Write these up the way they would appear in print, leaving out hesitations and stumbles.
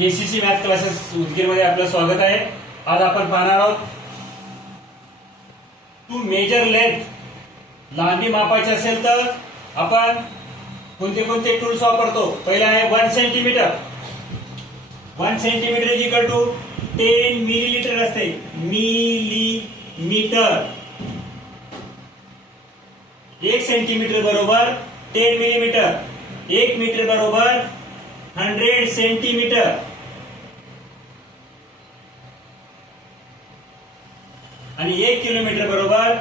KCC math classes Udgir मध्ये आपलं स्वागत आहे। आज आपण पाहणार आहोत टू मेजर लेंथ, लांबी मापायची असेल तर आपण कोणते कोणते टूल्स वापरतो। पहिला आहे 1 centimetre. 1 centimetre is equal to 10 millilitre असते, मिलीमीटर। 1 सेंटीमीटर बरोबर 10 मिलीमीटर, 1 मीटर बरोबर 100 सेंटीमीटर आणि 1 किलोमीटर बरोबर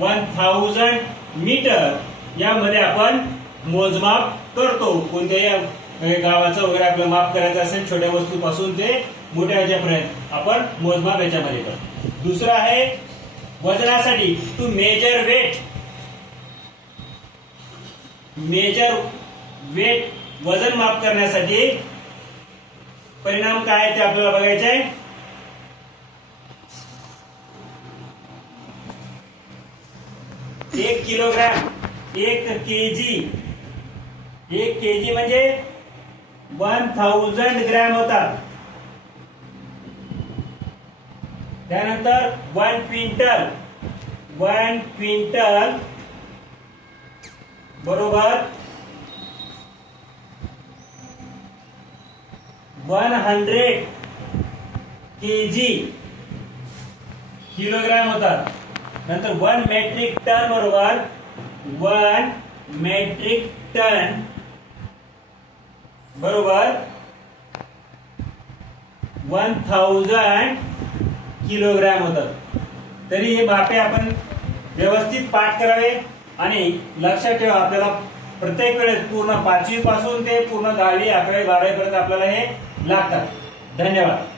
1000 मीटर। यामध्ये आपण मोजमाप करतो। कोणत्याही गावाचं वगैरे आपलं माप करायचं असेल, छोट्या वस्तूपासून ते मोठ्या ह्याच्यापर्यंत आपण मोजमाप याच्यामध्ये करतो। दुसरं आहे वजनासाठी to measure weight. Measure weight वजन माप करण्यासाठी परिणाम काय आहे ते आपल्याला बघायचे आहे। एक किलोग्राम, 1 केजी, 1 केजी म्हणजे 1000 ग्रॅम होतात। त्यानंतर 1 क्विंटल, 1 क्विंटल बरोबर 100 केजी, किलोग्राम होतात। नंतर 1 मेट्रिक टन बरोबर 1 मेट्रिक टन बरोबर 1000 किलोग्राम होतात। तरी हे मापे आपण व्यवस्थित पाठ करावे आणि लक्षात ठेवा, आपल्याला प्रत्येक वेळेस पूर्ण 5वी पासून ते पूर्ण 10वी 11वी 12वी पर्यंत आपल्याला हे लागतात। धन्यवाद।